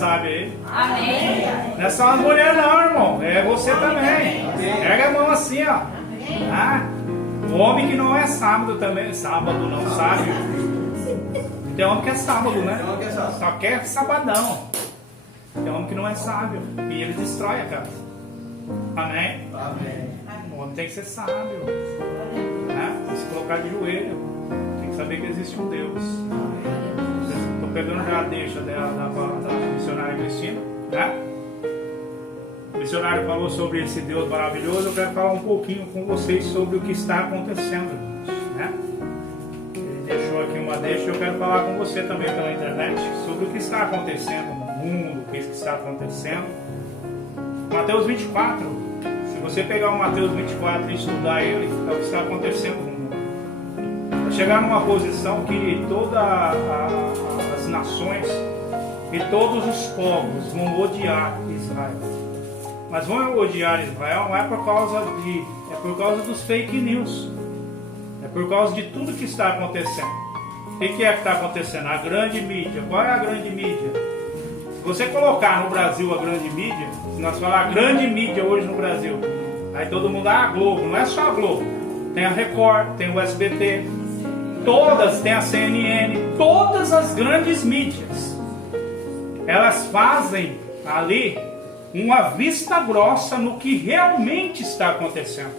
sábio aí? Amém. Não é só as mulheres não, irmão. É você também. Pega a mão assim, ó. Ah, o homem que não é sábado também. Sábado não, sábio. Tem homem que é sábado, né? Só quer sabadão. Tem homem que não é sábio. E ele destrói a casa. Amém? O homem tem que ser sábio. Né? Tem que se colocar de joelho. Tem que saber que existe um Deus. Estou pegando já a deixa da missionária Cristina. Né? O missionário falou sobre esse Deus maravilhoso. Eu quero falar um pouquinho com vocês sobre o que está acontecendo. Né? Ele deixou aqui uma deixa. Eu quero falar com você também pela internet sobre o que está acontecendo no mundo, o que está acontecendo. Mateus 24. Se você pegar o Mateus 24 e estudar ele, é o que está acontecendo no mundo. Vai chegar numa posição que todas as nações e todos os povos vão odiar Israel. Mas vão odiar Israel não é por causa dos fake news. É por causa de tudo que está acontecendo. O que é que está acontecendo? A grande mídia. Qual é a grande mídia? Se você colocar no Brasil a grande mídia, se nós falar a grande mídia hoje no Brasil, aí todo mundo, a Globo, não é só a Globo. Tem a Record, tem o SBT, todas, tem a CNN, todas as grandes mídias. Elas fazem ali uma vista grossa no que realmente está acontecendo.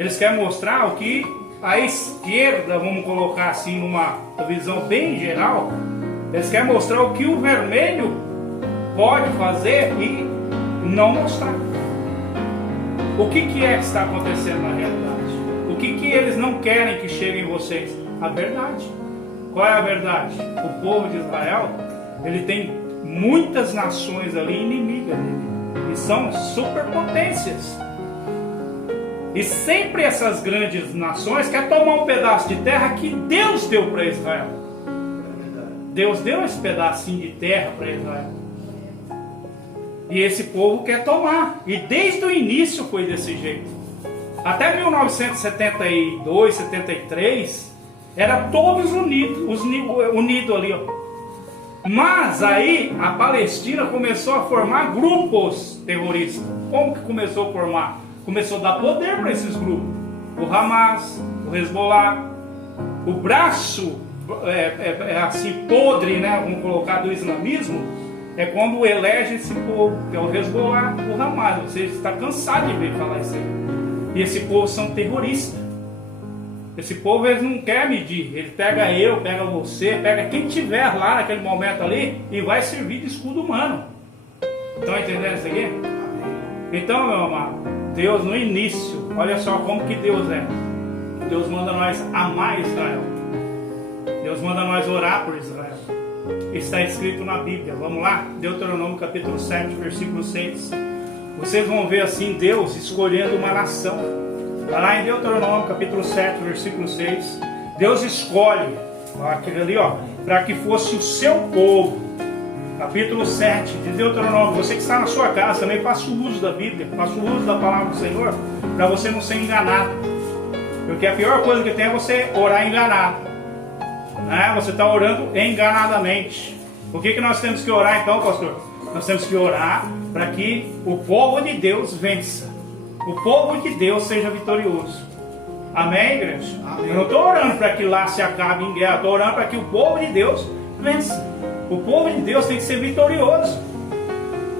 Eles querem mostrar o que a esquerda, vamos colocar assim numa visão bem geral, eles querem mostrar o que o vermelho pode fazer e não mostrar. O que é que está acontecendo na realidade? O que eles não querem que chegue em vocês? A verdade. Qual é a verdade? O povo de Israel, ele tem muitas nações ali inimigas dele. E são superpotências. E sempre essas grandes nações querem tomar um pedaço de terra que Deus deu para Israel. Deus deu esse pedacinho de terra para Israel. E esse povo quer tomar. E desde o início foi desse jeito. Até 1972, 73, era todos unidos ali. Ó. Mas aí a Palestina começou a formar grupos terroristas. Como que começou a formar? Começou a dar poder para esses grupos. O Hamas, o Hezbollah, o braço assim podre, né? Vamos colocar do islamismo, é quando elege esse povo, que é o Hezbollah, o Hamas. Você está cansado de ver falar isso aí. E esse povo são terroristas. Esse povo eles não quer medir. Ele pega eu, pega você, pega quem tiver lá naquele momento ali e vai servir de escudo humano. Estão entendendo isso aqui? Então, meu amado, Deus no início, olha só como que Deus é. Deus manda nós amar Israel. Deus manda nós orar por Israel. Está escrito na Bíblia. Vamos lá? Deuteronômio capítulo 7, versículo 6. Vocês vão ver assim Deus escolhendo uma nação. Vai lá em Deuteronômio capítulo 7, versículo 6. Deus escolhe aquele ali, ó, para que fosse o seu povo. Capítulo 7 de Deuteronômio. Você que está na sua casa também faça o uso da Bíblia, faça o uso da palavra do Senhor, para você não ser enganado. Porque a pior coisa que tem é você orar enganado, né? Você está orando enganadamente. O que nós temos que orar então, pastor? Nós temos que orar para que o povo de Deus vença, o povo de Deus seja vitorioso. Amém, igreja? Amém. Eu não estou orando para que lá se acabe em guerra, estou orando para que o povo de Deus vença. O povo de Deus tem que ser vitorioso.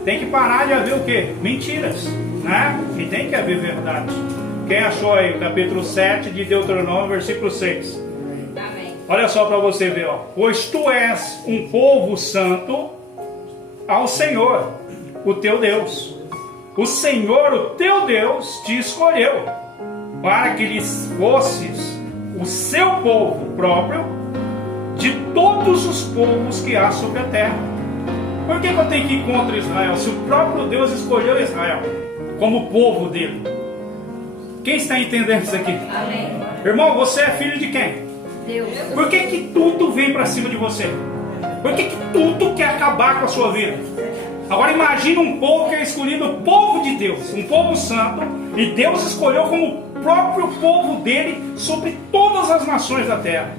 Tem que parar de haver o quê? Mentiras, né? E tem que haver verdade. Quem achou aí o capítulo 7 de Deuteronômio, versículo 6? Amém. Olha só para você ver, ó. Pois tu és um povo santo ao Senhor, o teu Deus. O Senhor, o teu Deus, te escolheu para que lhes fosses o seu povo próprio de todos os povos que há sobre a terra. Por que eu tenho que ir contra Israel? Se o próprio Deus escolheu Israel como povo dele. Quem está entendendo isso aqui? Amém. Irmão, você é filho de quem? Deus. Por que tudo vem para cima de você? Por que tudo quer acabar com a sua vida? Agora imagine um povo que é escolhido, o povo de Deus, um povo santo, e Deus escolheu como o próprio povo dele sobre todas as nações da terra.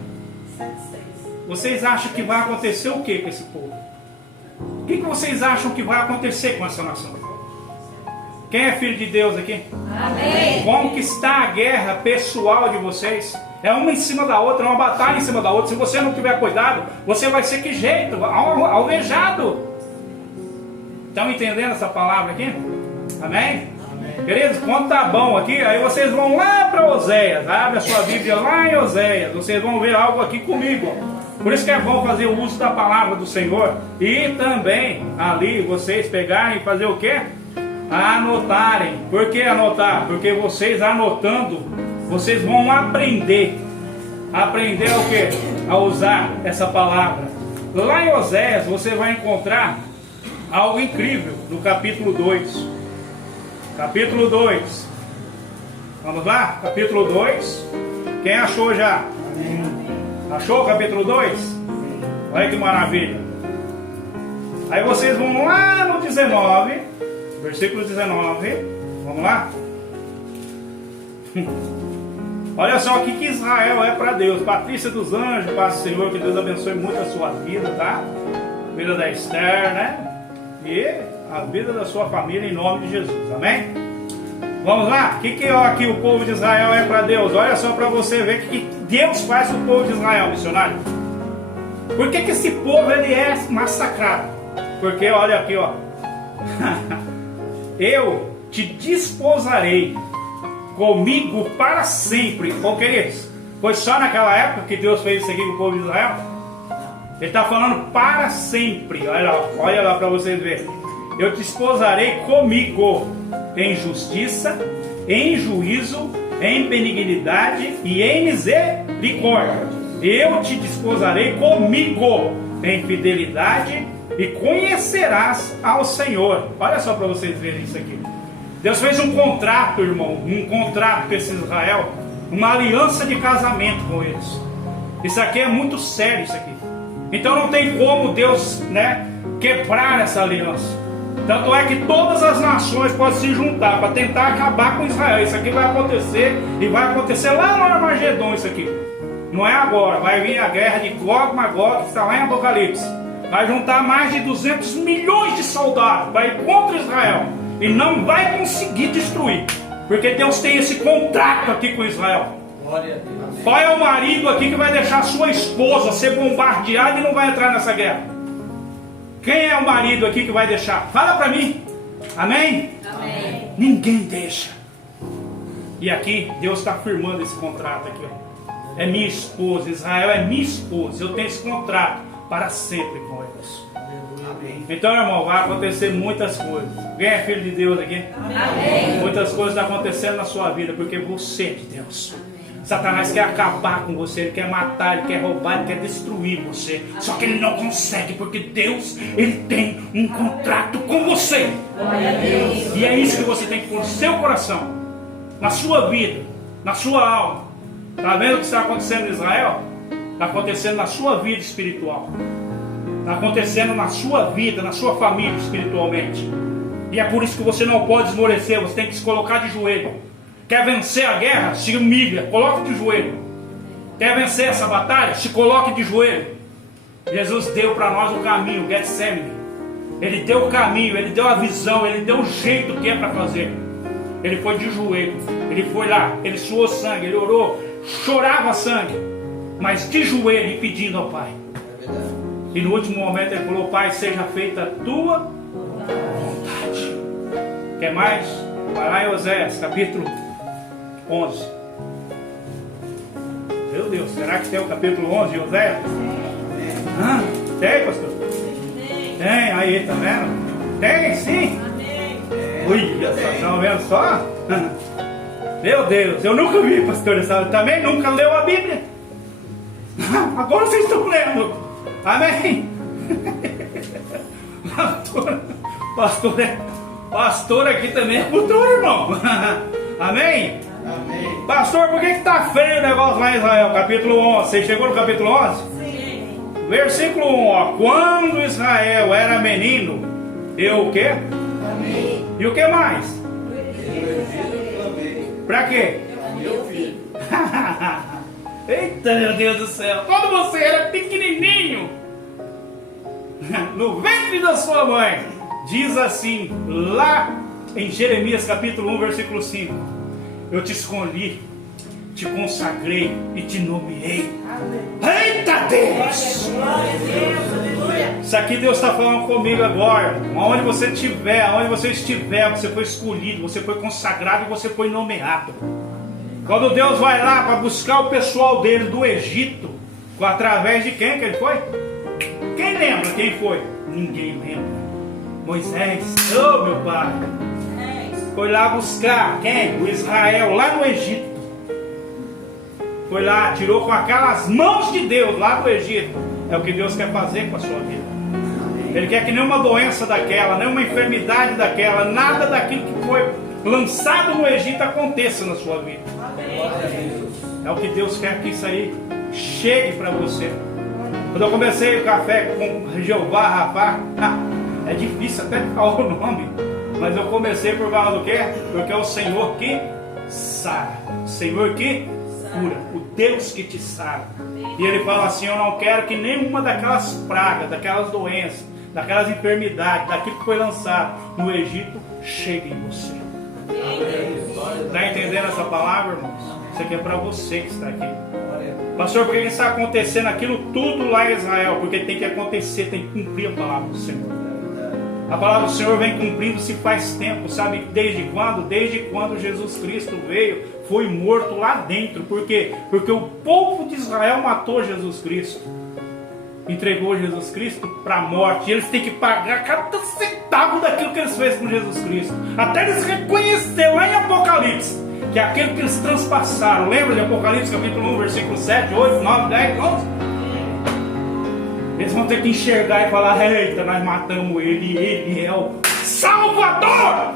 Vocês acham que vai acontecer o que com esse povo? O que vocês acham que vai acontecer com essa nação? Quem é filho de Deus aqui? Amém. Como que está a guerra pessoal de vocês? É uma em cima da outra, é uma batalha em cima da outra. Se você não tiver cuidado, você vai ser que jeito? Alvejado. Estão entendendo essa palavra aqui? Amém? Amém. Queridos, quando tá bom aqui, aí vocês vão lá para Oséias. Abre a sua Bíblia lá em Oséias. Vocês vão ver algo aqui comigo. Por isso que é bom fazer o uso da palavra do Senhor. E também ali vocês pegarem e fazer o quê? Anotarem. Por que anotar? Porque vocês anotando, vocês vão aprender. Aprender o quê? A usar essa palavra. Lá em Oséias você vai encontrar algo incrível no capítulo 2. Capítulo 2. Vamos lá? Capítulo 2. Quem achou já? Achou o capítulo 2? Olha que maravilha. Aí vocês vão lá no 19. Versículo 19. Vamos lá? Olha só o que Israel é para Deus. Patrícia dos Anjos, Paz do Senhor, que Deus abençoe muito a sua vida, tá? A vida da Esther, né? E a vida da sua família em nome de Jesus, amém? Vamos lá? O que aqui o povo de Israel é para Deus? Olha só para você ver o que Deus faz com o povo de Israel, missionário. Por que esse povo ele é massacrado? Porque olha aqui, ó. Eu te desposarei comigo para sempre. Bom, queridos, foi só naquela época que Deus fez isso aqui com o povo de Israel? Ele está falando para sempre. Olha lá para vocês verem. Eu te desposarei comigo em justiça, em juízo, em benignidade e em misericórdia. Eu te desposarei comigo em fidelidade e conhecerás ao Senhor. Olha só para vocês verem isso aqui. Deus fez um contrato, irmão, um contrato com esse Israel, uma aliança de casamento com eles. Isso aqui é muito sério, isso aqui. Então não tem como Deus, né, quebrar essa aliança. Tanto é que todas as nações podem se juntar para tentar acabar com Israel. Isso aqui vai acontecer e vai acontecer lá no Armagedon, isso aqui. Não é agora, vai vir a guerra de Gog e Magog, que está lá em Apocalipse. Vai juntar mais de 200 milhões de soldados, vai ir contra Israel. E não vai conseguir destruir. Porque Deus tem esse contrato aqui com Israel. Glória a Deus. Qual é o marido aqui que vai deixar sua esposa ser bombardeada e não vai entrar nessa guerra? Quem é o marido aqui que vai deixar? Fala para mim. Amém? Amém. Ninguém deixa. E aqui Deus está firmando esse contrato aqui, ó. É minha esposa, Israel é minha esposa. Eu tenho esse contrato para sempre com eles. Amém. Então, irmão, vai acontecer muitas coisas. Quem é filho de Deus aqui? Amém. Muitas coisas estão acontecendo na sua vida porque você é de Deus. Satanás quer acabar com você, ele quer matar, ele quer roubar, ele quer destruir você. Só que ele não consegue, porque Deus, ele tem um contrato com você. E é isso que você tem que pôr no seu coração, na sua vida, na sua alma. Está vendo o que está acontecendo em Israel? Está acontecendo na sua vida espiritual. Está acontecendo na sua vida, na sua família espiritualmente. E é por isso que você não pode esmorecer, você tem que se colocar de joelho. Quer vencer a guerra? Se humilha, coloque de joelho. Quer vencer essa batalha? Se coloque de joelho. Jesus deu para nós o caminho, o Getsemane. Ele deu o caminho, ele deu a visão, ele deu o jeito que é para fazer. Ele foi de joelho, ele foi lá, ele suou sangue, ele orou, chorava sangue, mas de joelho e pedindo ao Pai. E no último momento ele falou: Pai, seja feita a tua vontade. Quer mais? Vai lá em Oséias, capítulo 11. Meu Deus, será que tem o capítulo 11 de Oséias? Tem, pastor? Tem, aí, tá vendo? Tem, sim. Ui, estão vendo só? Meu Deus, eu nunca vi, pastor, também nunca leu a Bíblia. Agora vocês estão lendo. Amém? Pastor aqui também é futuro, irmão. Amém? Amém. Pastor, por que está feio o negócio lá em Israel? Capítulo 11. Você chegou no capítulo 11? Sim. Versículo 1, ó. Quando Israel era menino, eu o quê? Amém. E o que mais? Pra quê? Meu filho. Eita, meu Deus do céu. Quando você era pequenininho, no ventre da sua mãe. Diz assim, lá em Jeremias capítulo 1, versículo 5. Eu te escolhi, te consagrei e te nomeei. Eita Deus! Isso aqui Deus está falando comigo agora. Aonde você estiver, aonde você estiver, você foi escolhido, você foi consagrado e você foi nomeado. Quando Deus vai lá para buscar o pessoal dele do Egito, através de quem que ele foi? Quem lembra quem foi? Ninguém lembra. Moisés, oh meu pai, foi lá buscar quem? O Israel lá no Egito. Foi lá, tirou com aquelas mãos de Deus lá do Egito. É o que Deus quer fazer com a sua vida. Ele quer que nenhuma doença daquela, nenhuma enfermidade daquela, nada daquilo que foi lançado no Egito aconteça na sua vida. É o que Deus quer que isso aí chegue para você. Quando eu comecei o café com Jeová Rapá, é difícil até falar o nome, mas eu comecei por causa do quê? Porque é o Senhor que sara, o Senhor que cura, o Deus que te sara. E ele fala assim: eu não quero que nenhuma daquelas pragas, daquelas doenças, daquelas enfermidades, daquilo que foi lançado no Egito chegue em você. Está entendendo essa palavra, irmãos? Isso aqui é para você que está aqui. Pastor, por que está acontecendo aquilo tudo lá em Israel? Porque tem que acontecer, tem que cumprir a palavra do Senhor. A palavra do Senhor vem cumprindo-se faz tempo, sabe desde quando? Desde quando Jesus Cristo veio, foi morto lá dentro. Por quê? Porque o povo de Israel matou Jesus Cristo, entregou Jesus Cristo para a morte, e eles têm que pagar cada centavo daquilo que eles fez com Jesus Cristo, até eles reconhecer lá em Apocalipse, que é aquele que eles transpassaram. Lembra de Apocalipse capítulo 1, versículo 7, 8, 9, 10, 11? Eles vão ter que enxergar e falar: eita, nós matamos ele, ele é o Salvador!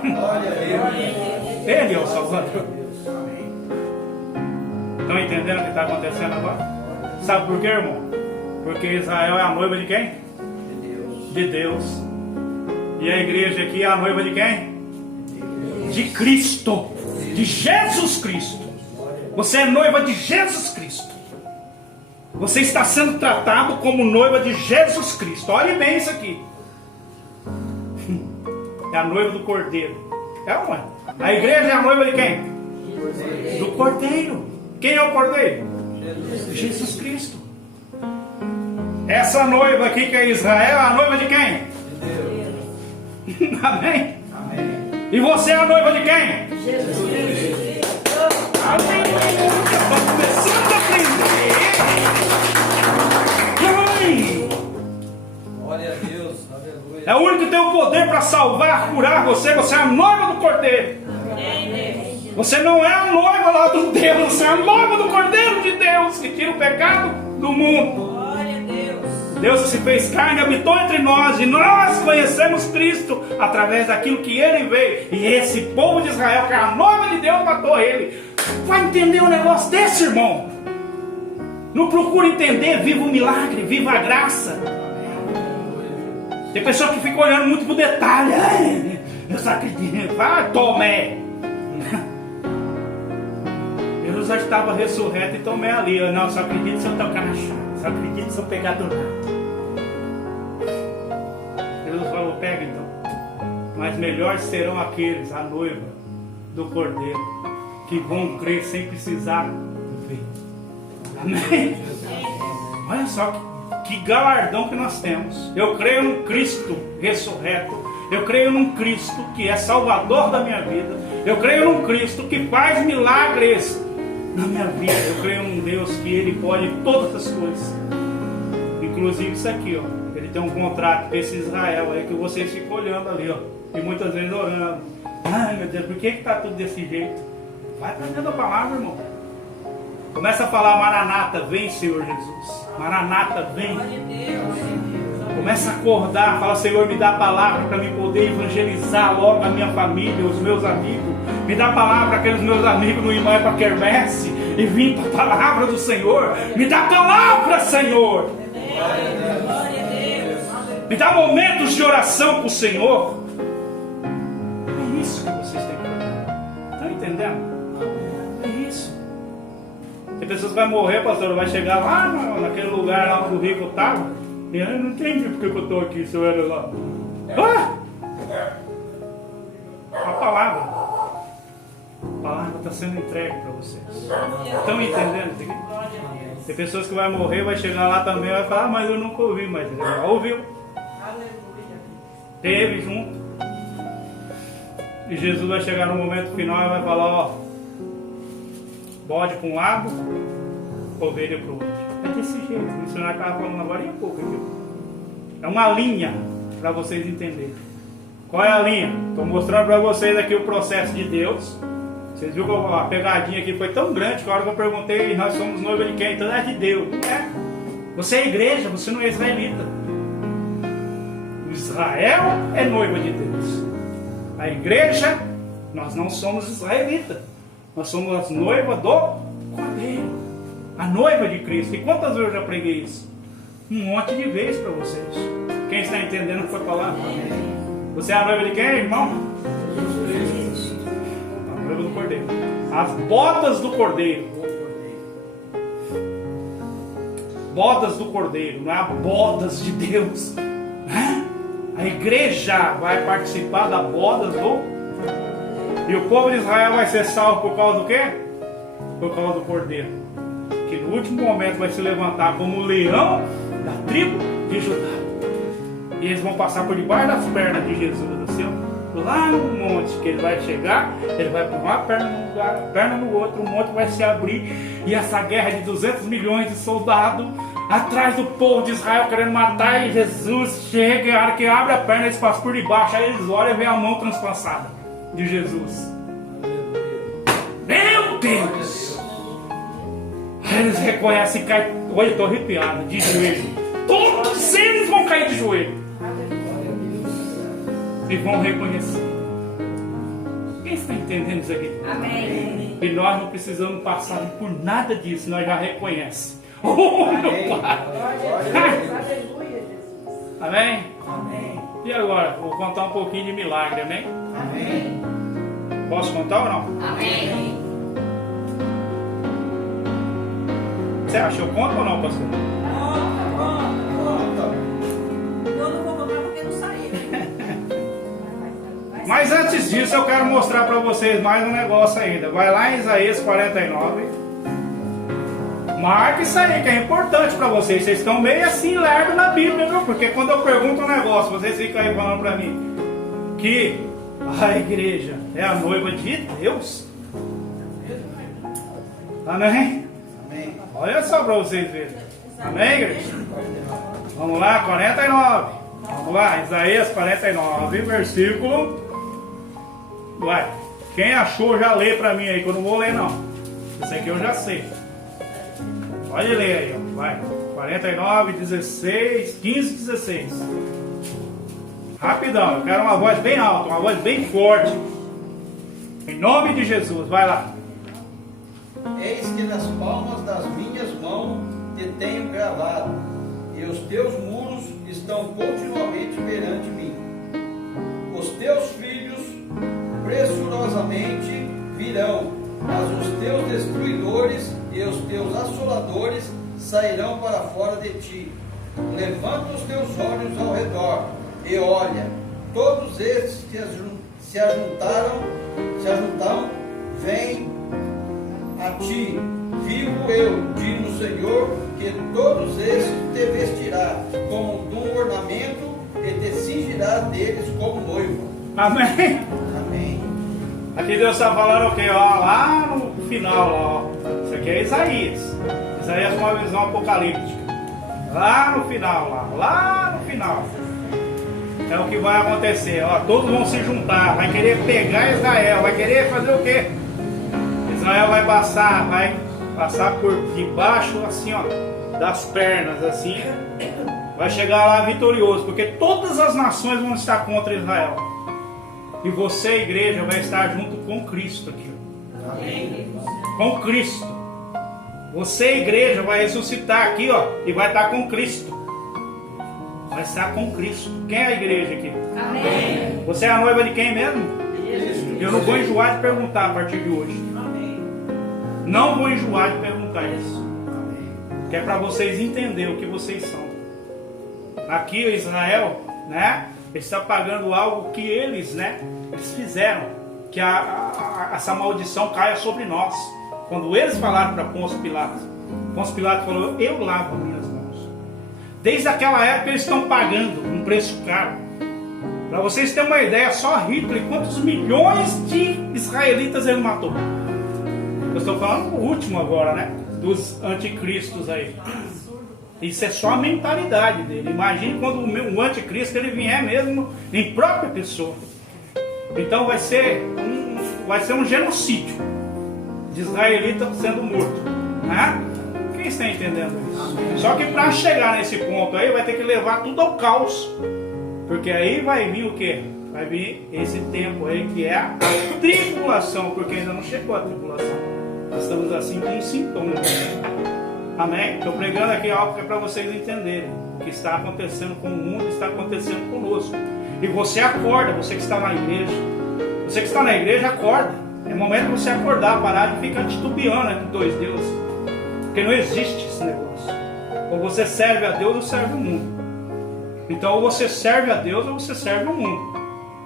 Ele é o Salvador. Estão entendendo o que está acontecendo agora? Sabe por quê, irmão? Porque Israel é a noiva de quem? De Deus. E a igreja aqui é a noiva de quem? De Cristo, de Jesus Cristo. Você é noiva de Jesus Cristo. Você está sendo tratado como noiva de Jesus Cristo. Olhe bem isso aqui. É a noiva do Cordeiro. É ou não é? A igreja é a noiva de quem? Do Cordeiro. Quem é o Cordeiro? Jesus Cristo. Essa noiva aqui que é Israel é a noiva de quem? Amém? Amém. E você é a noiva de quem? Jesus Cristo. Amém. Estou começando a aprender. Glória a Deus, aleluia. É o único que tem o poder para salvar, curar você. Você é a noiva do Cordeiro. Você não é a noiva lá do Deus, você é a noiva do Cordeiro de Deus, que tira o pecado do mundo. Glória a Deus. Deus se fez carne, habitou entre nós, e nós conhecemos Cristo através daquilo que Ele veio. E esse povo de Israel, que é a noiva de Deus, matou Ele. Vai entender um negócio desse, irmão? Não procura entender, viva o milagre, viva a graça. Tem pessoa que fica olhando muito pro detalhe. Ai, eu só acredito. Vai, Tomé. Jesus já estava ressurreto e Tomé ali. Eu não, só acredito se eu tocar na chave. Só acredito se eu pegar do lado. Jesus falou: pega então. Mas melhores serão aqueles, a noiva do Cordeiro, que vão crer sem precisar ver. Amém? Olha só que galardão que nós temos. Eu creio num Cristo ressurreto. Eu creio num Cristo que é Salvador da minha vida. Eu creio num Cristo que faz milagres na minha vida. Eu creio num Deus que Ele pode todas as coisas, inclusive isso aqui, ó. Ele tem um contrato com esse Israel aí que vocês ficam olhando ali, ó, e muitas vezes orando: ai meu Deus, por que está tudo desse jeito? Vai para dentro da palavra, irmão. Começa a falar: Maranata, vem Senhor Jesus. Maranata, vem. Começa a acordar, fala: Senhor, me dá a palavra para mim poder evangelizar logo a minha família, os meus amigos. Me dá a palavra para aqueles meus amigos não ir mais para quermesse e vir para a palavra do Senhor. Me dá a palavra, Senhor. Me dá momentos de oração para o Senhor. É isso que vocês têm que fazer. Estão entendendo? É isso. Tem pessoas que vão morrer, pastor, vai chegar lá naquele lugar lá onde o rico estava. Eu não entendi porque que eu estou aqui, se eu era lá. Ah! A palavra está sendo entregue para vocês. Estão entendendo isso aqui? Tem pessoas que vão morrer, vai chegar lá também e vai falar, mas eu nunca ouvi, mas ele já ouviu. Teve junto. E Jesus vai chegar no momento final e vai falar, ó, bode para um lado, ovelha para o outro. É desse jeito, o missionário estava falando agora há pouco aqui. É uma linha para vocês entenderem. Qual é a linha? Estou mostrando para vocês aqui o processo de Deus. Vocês viram que a pegadinha aqui foi tão grande que a hora que eu perguntei, nós somos noiva de quem? Então é de Deus. Não é? Você é igreja, você não é israelita. Israel é noiva de Deus. A igreja, nós não somos israelitas. Nós somos as noivas do Cordeiro. A noiva de Cristo. E quantas vezes eu já preguei isso? Um monte de vezes para vocês. Quem está entendendo foi falar? Você é a noiva de quem, irmão? A noiva do Cordeiro. As bodas do Cordeiro. Bodas do Cordeiro, não é bodas de Deus. A igreja vai participar da boda do... E o povo de Israel vai ser salvo por causa do quê? Por causa do Cordeiro. Que no último momento vai se levantar como o leão da tribo de Judá. E eles vão passar por debaixo das pernas de Jesus, assim, ó, lá no monte, que ele vai chegar, ele vai pôr uma perna num lugar, a perna no outro, o monte vai se abrir, e essa guerra de 200 milhões de soldados, atrás do povo de Israel querendo matar, e Jesus chega, e a hora que abre a perna, eles passam por debaixo, aí eles olham e vê a mão transpassada de Jesus. Meu Deus! Aí eles reconhecem e caem, olha, eu estou arrepiado, de joelho. Todos eles vão cair de joelho. E vão reconhecer. Quem está entendendo isso aqui? Amém. E nós não precisamos passar por nada disso, nós já reconhecemos. Oh, meu Pai! Amém? Amém. E agora? Vou contar um pouquinho de milagre, amém? Amém. Posso contar ou não? Amém. Você acha que eu conto ou não, pastor? Eu não vou contar porque não saiu. Mas antes disso eu quero mostrar para vocês mais um negócio ainda. Vai lá em Isaías 49. Marca isso aí que é importante para vocês. Vocês estão meio assim lerdo na Bíblia, viu? Porque quando eu pergunto um negócio, vocês ficam aí falando para mim que a igreja é a noiva de Deus. Amém? Amém. Olha só para vocês verem. Amém, igreja? Vamos lá, 49. Vamos lá, Isaías 49, versículo. Vai. Quem achou já lê para mim aí, que eu não vou ler não. Esse aqui eu já sei. Pode ler aí, ó. Vai. 49, 16, 15, 16. Rapidão, eu quero uma voz bem alta, uma voz bem forte. Em nome de Jesus, vai lá. Eis que nas palmas das minhas mãos te tenho gravado, e os teus muros estão continuamente perante mim. Os teus filhos pressurosamente virão, mas os teus destruidores e os teus assoladores sairão para fora de ti. Levanta os teus olhos ao redor e olha, todos estes se ajuntaram, vêm a ti. Vivo eu, diz o Senhor, que todos estes te vestirá como um ornamento e te cingirá deles como noivo. Amém? Amém. Aqui Deus está falando o quê? Ó, lá no final, ó. Isso aqui é Isaías. Isaías é uma visão apocalíptica. Lá no final, lá no final. É o que vai acontecer, ó. Todos vão se juntar, vai querer pegar Israel, vai querer fazer o quê? Israel vai passar por debaixo, assim, ó, das pernas, assim. Vai chegar lá vitorioso, porque todas as nações vão estar contra Israel. E você, igreja, vai estar junto com Cristo aqui. Amém. Com Cristo. Você, igreja, vai ressuscitar aqui, ó, e vai estar com Cristo. Vai estar com Cristo. Quem é a igreja aqui? Amém. Você é a noiva de quem mesmo? Jesus. Eu não vou enjoar de perguntar a partir de hoje. Amém. Não vou enjoar de perguntar isso. Amém. Que é para vocês entenderem o que vocês são. aqui Israel, né, está pagando algo que eles, né, eles fizeram, que essa maldição caia sobre nós. Quando eles falaram para Pôncio Pilatos falou: eu lavo minhas mãos. Desde aquela época eles estão pagando um preço caro. Para vocês terem uma ideia, só Hitler, quantos milhões de israelitas ele matou? Eu estou falando o último agora, né? Dos anticristos aí. Isso é só a mentalidade dele. Imagine quando o anticristo ele vier mesmo em própria pessoa. Então vai ser um genocídio de israelitas sendo morto, né? Quem está entendendo isso? Só que para chegar nesse ponto aí vai ter que levar tudo ao caos. Porque aí vai vir o quê? Vai vir esse tempo aí que é a tribulação, porque ainda não chegou a tribulação. Nós estamos assim com um sintoma. Amém? Estou pregando aqui algo que é para vocês entenderem. O que está acontecendo com o mundo está acontecendo conosco. E você acorda, você que está na igreja. Você que está na igreja, acorda. É momento de você acordar, parar de ficar titubeando entre dois deuses. Porque não existe esse negócio. Ou você serve a Deus ou serve o mundo. Então ou você serve a Deus ou você serve o mundo.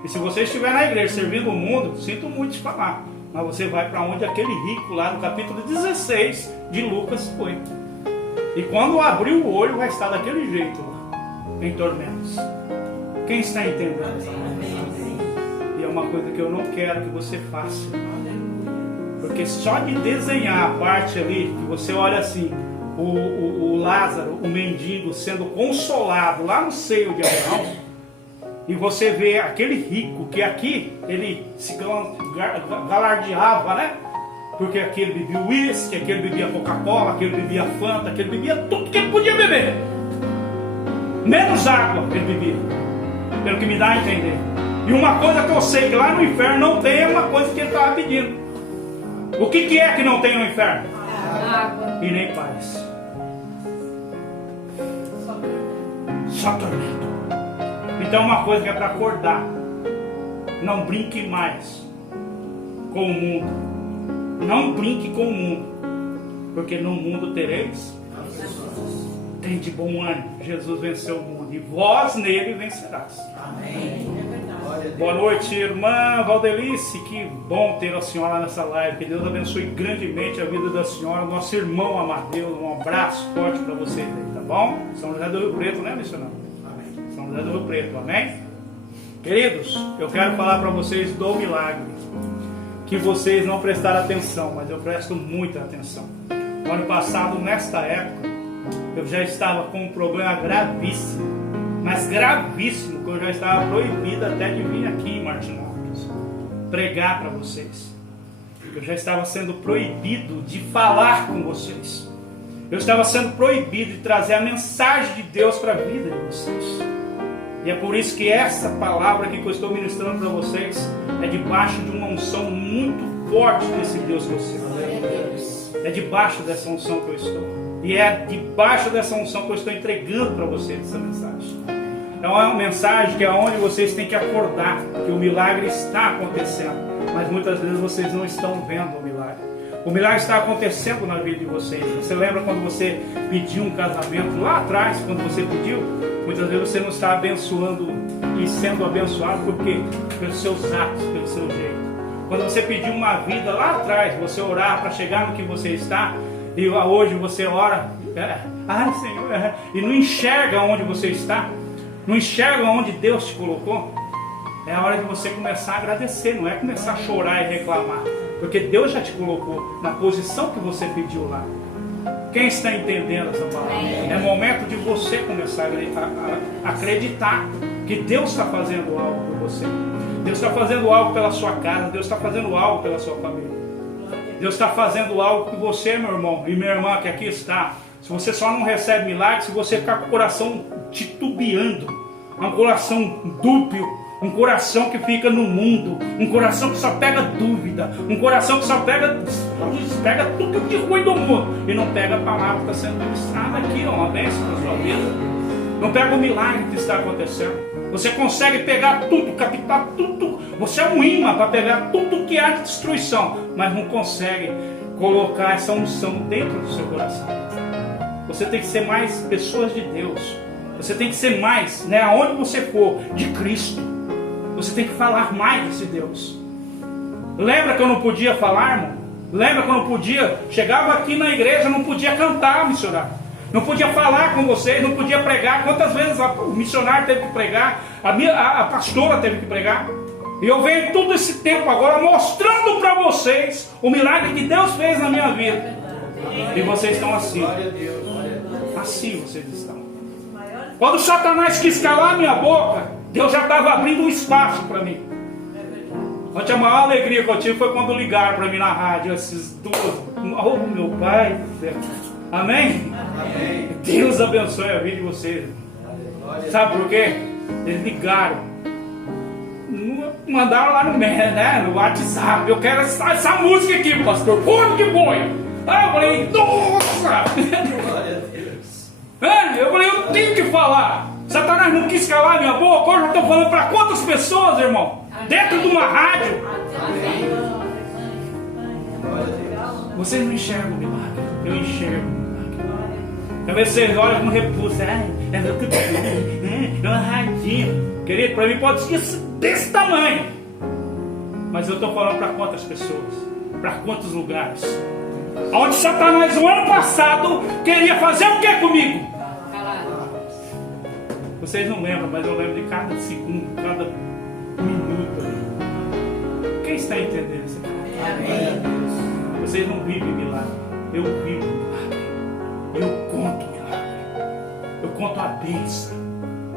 E se você estiver na igreja servindo o mundo, sinto muito te falar, mas você vai para onde aquele rico lá no capítulo 16 de Lucas foi. E quando abrir o olho vai estar daquele jeito lá, em tormentos. Quem está entendendo? E é uma coisa que eu não quero que você faça. Porque só de desenhar a parte ali, que você olha assim, o Lázaro, o mendigo, sendo consolado lá no seio de Abraão, e você vê aquele rico que aqui ele se galardeava, né? Porque aquele bebia uísque, aquele bebia Coca-Cola, aquele bebia Fanta, aquele bebia tudo que ele podia beber, menos água ele bebia, pelo que me dá a entender. E uma coisa que eu sei que lá no inferno não tem é uma coisa que ele estava pedindo. O que é que não tem no inferno? Água. E nem paz. Só tormento. Então uma coisa que é para acordar. Não brinque mais com o mundo. Não brinque com o mundo. Porque no mundo tereis. Tem de bom ânimo. Jesus venceu o mundo. E vós nele vencerás. Amém. Boa noite, irmã Valdelice. Que bom ter a senhora nessa live. Que Deus abençoe grandemente a vida da senhora. Nosso irmão Amadeu. Um abraço forte para vocês aí, tá bom? São José do Rio Preto, né, missionário? Amém. São José do Rio Preto, amém? Queridos, eu quero falar para vocês do milagre. Que vocês não prestaram atenção, mas eu presto muita atenção. No ano passado, nesta época, eu já estava com um problema gravíssimo. Mas gravíssimo, que eu já estava proibido até de vir aqui em Martinópolis pregar para vocês. Eu já estava sendo proibido de falar com vocês. Eu estava sendo proibido de trazer a mensagem de Deus para a vida de vocês. E é por isso que essa palavra aqui que eu estou ministrando para vocês é debaixo de uma unção muito forte desse Deus que eu sirvo. É debaixo dessa unção que eu estou. E é debaixo dessa unção que eu estou entregando para vocês essa mensagem. Então é uma mensagem que é onde vocês têm que acordar que o milagre está acontecendo. Mas muitas vezes vocês não estão vendo o milagre. O milagre está acontecendo na vida de vocês. Você lembra quando você pediu um casamento lá atrás, quando você pediu? Muitas vezes você não está abençoando e sendo abençoado por quê? Pelos seus atos, pelo seu jeito. Quando você pediu uma vida lá atrás, você orar para chegar no que você está, e hoje você ora, ai Senhor, e não enxerga onde você está, não enxerga onde Deus te colocou. É a hora de você começar a agradecer, não é começar a chorar e reclamar, porque Deus já te colocou na posição que você pediu lá. Quem está entendendo essa palavra? É momento de você começar a acreditar que Deus está fazendo algo por você. Deus está fazendo algo pela sua casa, Deus está fazendo algo pela sua família. Deus está fazendo algo por você, meu irmão e minha irmã que aqui está. Se você só não recebe milagre, se você ficar com o coração titubeando, um coração dúbio, um coração que fica no mundo, um coração que só pega dúvida, um coração que só pega tudo de ruim do mundo e não pega a palavra que está sendo ministrada aqui, uma bênção na sua vida. Não pega o milagre que está acontecendo. Você consegue pegar tudo, captar tudo. Você é um imã para pegar tudo que há de destruição, mas não consegue colocar essa unção dentro do seu coração. Você tem que ser mais pessoas de Deus. Você tem que ser mais, né? Aonde você for, de Cristo. Você tem que falar mais desse Deus. Lembra que eu não podia falar, irmão? Lembra que eu não podia? Chegava aqui na igreja, não podia cantar, missionário. Não podia falar com vocês, não podia pregar. Quantas vezes o missionário teve que pregar? A pastora teve que pregar. E eu venho todo esse tempo agora mostrando para vocês o milagre que Deus fez na minha vida. E vocês estão assim. Glória a Deus. Assim vocês estão. Quando Satanás quis calar a minha boca, Deus já estava abrindo um espaço para mim. Ontem a maior alegria que eu tive foi quando ligaram para mim na rádio esses duas. Oh, meu Pai do céu. Amém? Amém. Deus abençoe a vida de vocês. Sabe por quê? Eles ligaram. Mandaram lá no WhatsApp. Eu quero essa música aqui, pastor. Como que foi? Ah, eu falei, nossa! Glória a Deus. Eu falei, eu tenho que falar. Satanás não quis calar minha boca. Hoje eu estou falando para quantas pessoas, irmão? Dentro de uma rádio. Vocês não enxergam o milagre. Eu enxergo o milagre. Talvez vocês olham com repulso. É meu tudo. É uma radinha. Querido, para mim pode ser desse tamanho. Mas eu estou falando para quantas pessoas? Para quantos lugares? Onde Satanás no ano passado queria fazer o que comigo? Vocês não lembram, mas eu lembro de cada segundo, cada minuto. Quem está entendendo isso aqui? Vocês não vivem milagre. Eu vivo milagre. Eu conto milagre. Eu conto a bênção.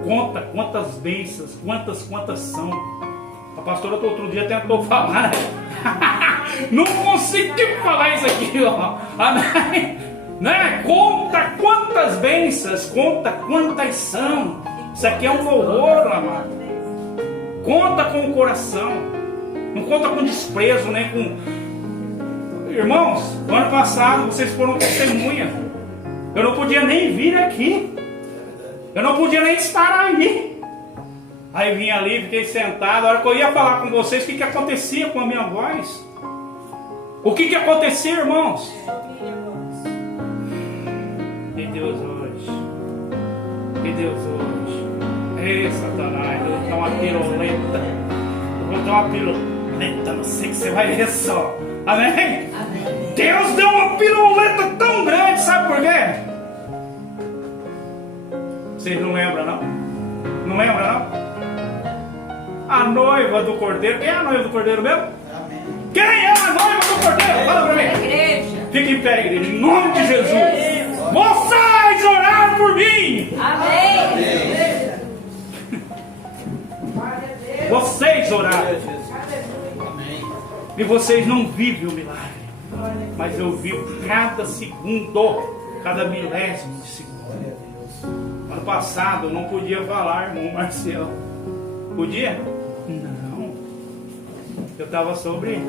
Conta quantas bênçãos, quantas são. A pastora outro dia tentou falar. Não consegui falar isso aqui, ó. Amém? Né? Conta quantas bênçãos, conta quantas são. Isso aqui é um louvor, amado. Conta com o coração. Não conta com desprezo, nem com... Irmãos, no ano passado vocês foram testemunha. Eu não podia nem vir aqui. Eu não podia nem estar aí. Aí vim ali, fiquei sentado. A hora que eu ia falar com vocês, o que acontecia com a minha voz? O que acontecia, irmãos? Que Deus hoje. Que Deus hoje. Ei, Satanás, eu vou dar uma piruleta. Eu vou dar uma piruleta, não sei que você vai ver só. Amém? Amém. Deus deu uma piruleta tão grande, sabe por quê? Vocês não lembram, não? Não lembram, não? A noiva do Cordeiro. Quem é a noiva do Cordeiro mesmo? Amém. Quem é a noiva do Cordeiro? Fala pra mim. Fique em pé, igreja. Em nome de Jesus. Vocês oraram por mim. Amém. Vocês oraram. Amém. E vocês não vivem o milagre. Mas eu vivo cada segundo. Cada milésimo de segundo. Ano passado eu não podia falar, irmão Marcelo. Podia? Não. Eu estava sobre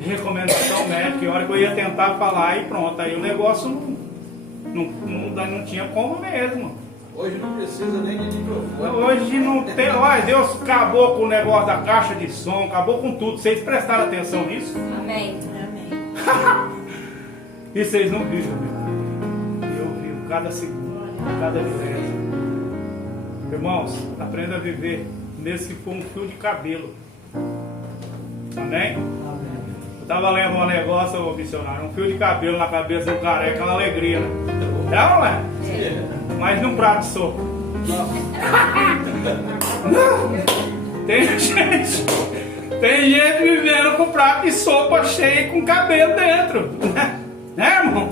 recomendação médica. E a hora que eu ia tentar falar, e pronto. Aí o negócio não tinha como mesmo. Hoje não precisa nem de microfone. Hoje não tem. Olha, Deus acabou com o negócio da caixa de som, acabou com tudo. Vocês prestaram atenção nisso? Amém. E vocês não vivem, meu. Eu vivo cada segundo, cada milésimo. Irmãos, aprenda a viver, mesmo que for um fio de cabelo. Amém? Eu estava lendo um negócio, ô missionário, um fio de cabelo na cabeça do careca é uma alegria, né? É ou não é? Mas num prato de sopa. Tem gente vivendo com prato de sopa cheio com cabelo dentro. Né, irmão?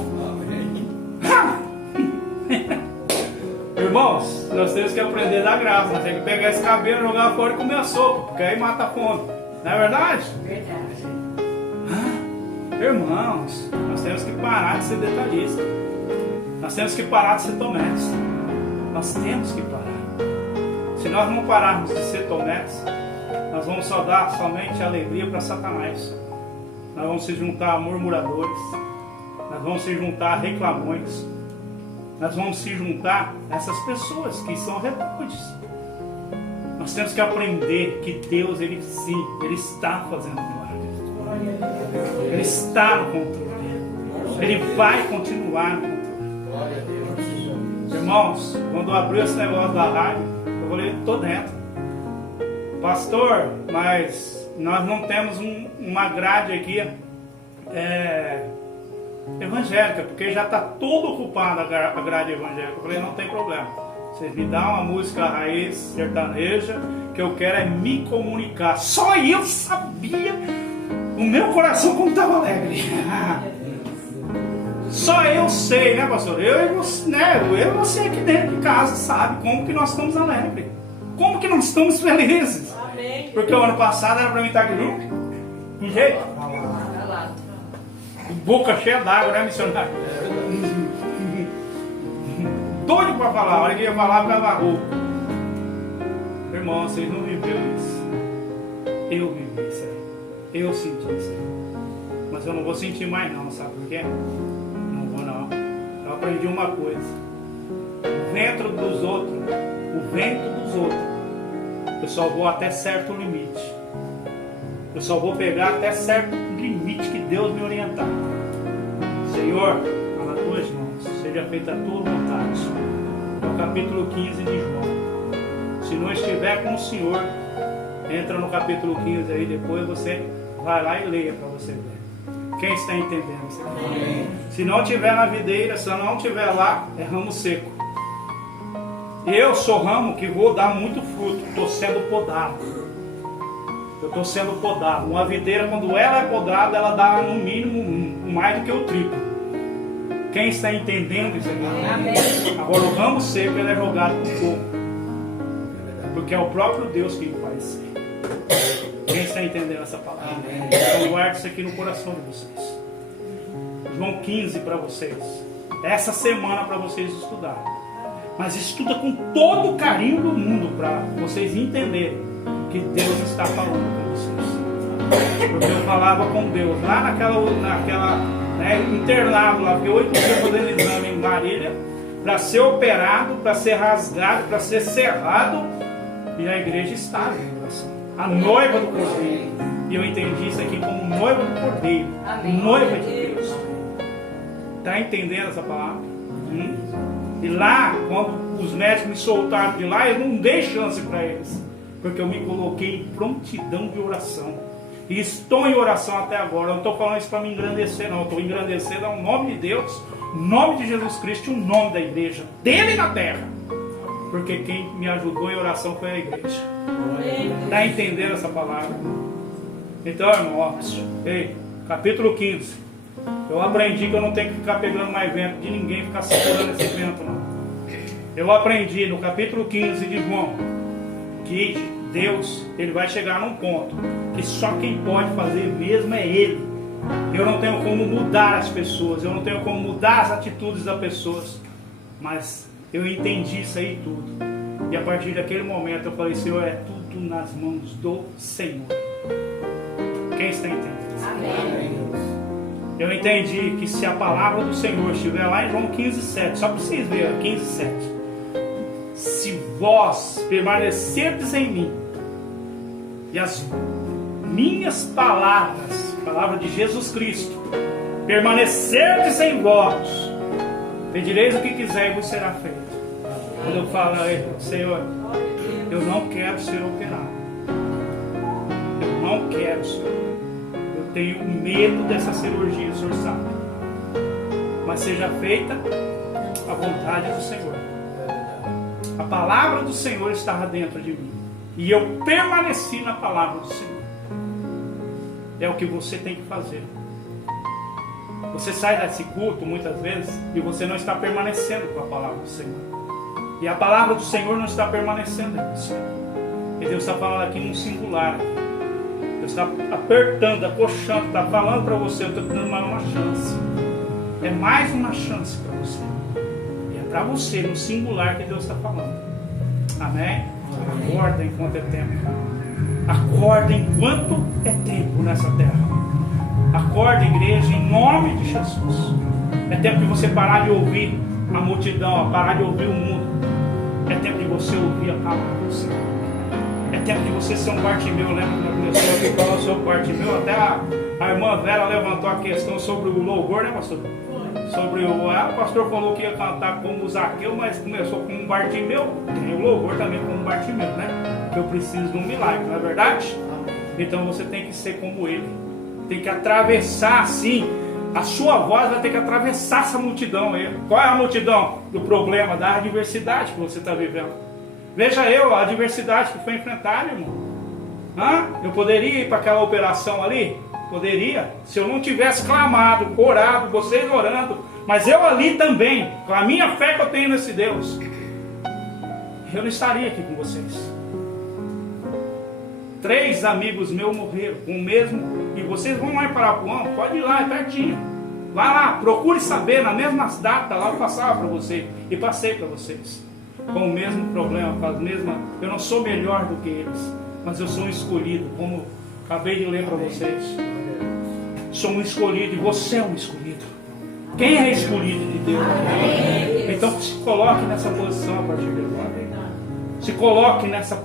Irmãos, nós temos que aprender da graça. Nós temos que pegar esse cabelo, jogar fora e comer a sopa, porque aí mata a fome. Não é verdade? Irmãos, nós temos que parar de ser detalhista. Nós temos que parar de ser tometes. Nós temos que parar. Se nós não pararmos de ser tometes, nós vamos só dar somente alegria para Satanás. Nós vamos se juntar a murmuradores. Nós vamos se juntar a reclamões. Nós vamos se juntar a essas pessoas que são rebeldes. Nós temos que aprender que Deus, Ele sim, Ele está fazendo milagres. Ele está no controle. Ele vai continuar no controle. Irmãos, quando abriu esse negócio da rádio, eu falei, tô dentro. Pastor, mas nós não temos uma grade aqui evangélica, porque já está tudo ocupado a grade evangélica. Eu falei, não tem problema. Vocês me dão uma música raiz sertaneja, que eu quero é me comunicar. Só eu sabia o meu coração como estava alegre. Só eu sei, né, pastor? Eu e você aqui dentro de casa sabe como que nós estamos alegres. Como que nós estamos felizes. Amém. Porque o ano passado era para mim estar aqui de jeito. Boca cheia d'água, né, missionário? Doido para falar, a hora que ia falar, ficava rouco. Irmão, vocês não viveram isso. Eu vivi isso aí. Eu senti isso aí. Mas eu não vou sentir mais não, sabe por quê? Não vou não. Eu aprendi uma coisa. O vento dos outros, eu só vou até certo limite. Eu só vou pegar até certo limite que Deus me orientar. Senhor, nas tuas mãos, seja feita a tua vontade. É o capítulo 15 de João. Se não estiver com o Senhor, entra no capítulo 15 aí, depois você vai lá e leia para você ver. Quem está entendendo isso aqui? Se não estiver na videira, se não estiver lá, é ramo seco. Eu sou ramo que vou dar muito fruto, estou sendo podado. Eu estou sendo podado. Uma videira, quando ela é podada, ela dá no mínimo mais do que o triplo. Quem está entendendo isso aqui? Amém. Agora o ramo seco ele é jogado para o fogo. Porque é o próprio Deus que faz isso. Quem está entendendo essa palavra? Então guarde isso aqui no coração de vocês. João 15 para vocês. Essa semana para vocês estudarem. Mas estuda com todo o carinho do mundo para vocês entenderem que Deus está falando com vocês. Porque eu falava com Deus lá naquela internado lá, porque 8 dias fazendo exame em Marília, para ser operado, para ser rasgado, para ser cerrado, e a igreja está em oração. A noiva do Cordeiro. E eu entendi isso aqui como noiva do Cordeiro. Noiva de Deus. Está entendendo essa palavra? E lá, quando os médicos me soltaram de lá, eu não dei chance para eles. Porque eu me coloquei em prontidão de oração. E estou em oração até agora. Eu não estou falando isso para me engrandecer, não. Eu estou engrandecendo ao nome de Deus, o nome de Jesus Cristo e o nome da igreja, dele na terra. Porque quem me ajudou em oração foi a igreja. Está entendendo essa palavra? Então, irmãos, capítulo 15. Eu aprendi que eu não tenho que ficar pegando mais vento de ninguém, ficar segurando esse vento, não. Eu aprendi no capítulo 15 de João que Deus, ele vai chegar num ponto que só quem pode fazer mesmo é Ele. Eu não tenho como mudar as pessoas, eu não tenho como mudar as atitudes das pessoas, mas eu entendi isso aí tudo. E a partir daquele momento eu falei, Senhor, é tudo nas mãos do Senhor. Quem está entendendo? Amém. Eu entendi que se a palavra do Senhor estiver lá em João 15:7, só para vocês verem, 15:7. Se vós permanecerdes em mim, e as minhas palavras, palavra de Jesus Cristo, permanecerdes em vós, pedireis o que quiser e vos será feito. Quando eu falo, Senhor, eu não quero ser operado. Eu não quero, Senhor. Eu tenho medo dessa cirurgia, o Senhor sabe. Mas seja feita a vontade do Senhor. A palavra do Senhor estava dentro de mim. E eu permaneci na palavra do Senhor. É o que você tem que fazer. Você sai desse culto muitas vezes e você não está permanecendo com a palavra do Senhor. E a palavra do Senhor não está permanecendo em você. E Deus está falando aqui num singular. Deus está apertando, apochando, está falando para você, eu estou te dando mais uma chance. É mais uma chance para você. E é para você, no singular, que Deus está falando. Amém? Acorda enquanto é tempo. Acorda enquanto é tempo nessa terra. Acorda, igreja, em nome de Jesus. É tempo de você parar de ouvir a multidão, parar de ouvir o mundo. É tempo de você ouvir a palavra do Senhor. É tempo de você ser um Bartimeu. Lembra que começou aqui falando sobre Bartimeu? Até a irmã Vera levantou a questão sobre o louvor, né, pastor? sobre o pastor falou que ia cantar como o Zaqueu, mas começou com um Bartimeu. Tem o louvor também como um Bartimeu, né? Que eu preciso de um milagre, não é verdade? Então você tem que ser como ele. Tem que atravessar assim. A sua voz vai ter que atravessar essa multidão aí. Qual é a multidão? Do problema, da adversidade que você está vivendo. Veja a adversidade que foi enfrentada, irmão. Eu poderia ir para aquela operação ali? Poderia, se eu não tivesse clamado, orado, vocês orando, mas eu ali também, com a minha fé que eu tenho nesse Deus, eu não estaria aqui com vocês. 3 amigos meus morreram com o mesmo, e vocês vão lá em Parapuã, pode ir lá, é pertinho. Vai lá, procure saber, na mesma data lá eu passava para vocês, e passei para vocês, com o mesmo problema, com as mesmas. Eu não sou melhor do que eles, mas eu sou um escolhido, como acabei de ler para vocês. Sou um escolhido e você é um escolhido. Quem é escolhido de Deus? Então se coloque nessa posição a partir de agora. Se coloque nessa,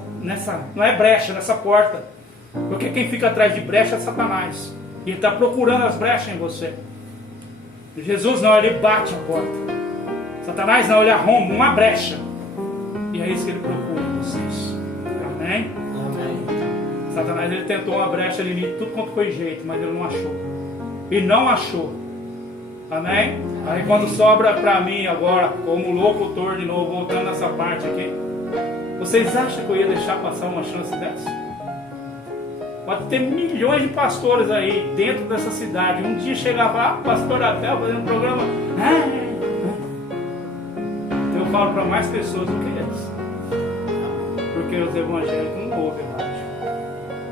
não é brecha, nessa porta. Porque quem fica atrás de brecha é Satanás. E ele está procurando as brechas em você. Jesus não, ele bate a porta. Satanás não, ele arromba uma brecha. E é isso que ele procura em vocês. Amém? Satanás ele tentou uma brecha ali de tudo quanto foi jeito, mas ele não achou. E não achou. Amém? Aí quando sobra para mim agora, como locutor de novo, voltando nessa parte aqui, vocês acham que eu ia deixar passar uma chance dessa? Pode ter milhões de pastores aí dentro dessa cidade. Um dia chegava lá, pastor Abel fazendo um programa. Eu falo para mais pessoas do que eles. Porque os evangélicos não ouvem rádio.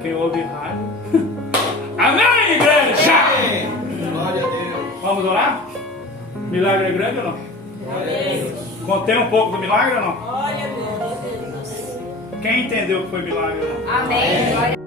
Quem ouve rádio. Amém, igreja! Amém. Glória a Deus. Vamos orar? Milagre é grande ou não? Glória a Deus. Contei um pouco do milagre ou não? Glória a Deus. Quem entendeu que foi milagre ou não? Amém.